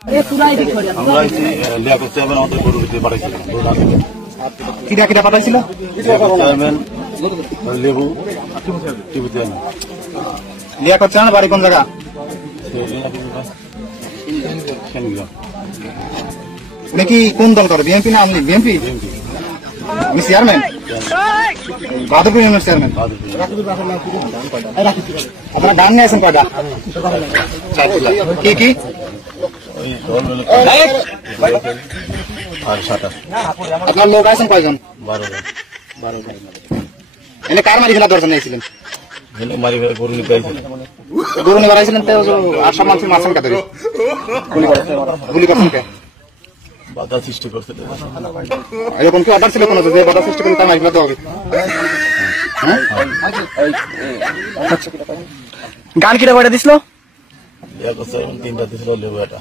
আমরা লিয়া করতে হবে আমাদের গরু দিতে পাঠাইছিল কিরা কিরা পাঠাইছিল চেয়ারম্যান লেবু টিভি চেয়ারম্যান লিয়া করছে না বাড়ি কোন জায়গা নাকি কোন দল করে বিএনপি না আপনি বিএনপি আমি চেয়ারম্যান বাদপুর ইউনিয়নের চেয়ারম্যান আপনারা ধান নিয়ে আসেন কয়টা কি কি আর 7টা আপনার লোক আছেন কয়জন 12 এনে কার মারি ফেলা দর্শন নিয়েছিলেন মারি গরু নিতে আইছিল গরু নিয়ে বাড়াইছিলেন তো আসাম মানুষ মারছেন কাদের গুলি করছেন কে বাধা সৃষ্টি করছে এরকম কি অর্ডার ছিল কোনো যে বাধা সৃষ্টি করে তার মারি ফেলাতে হবে গান কিটা কয়টা দিছিল 3টা দিছিল লেবু এটা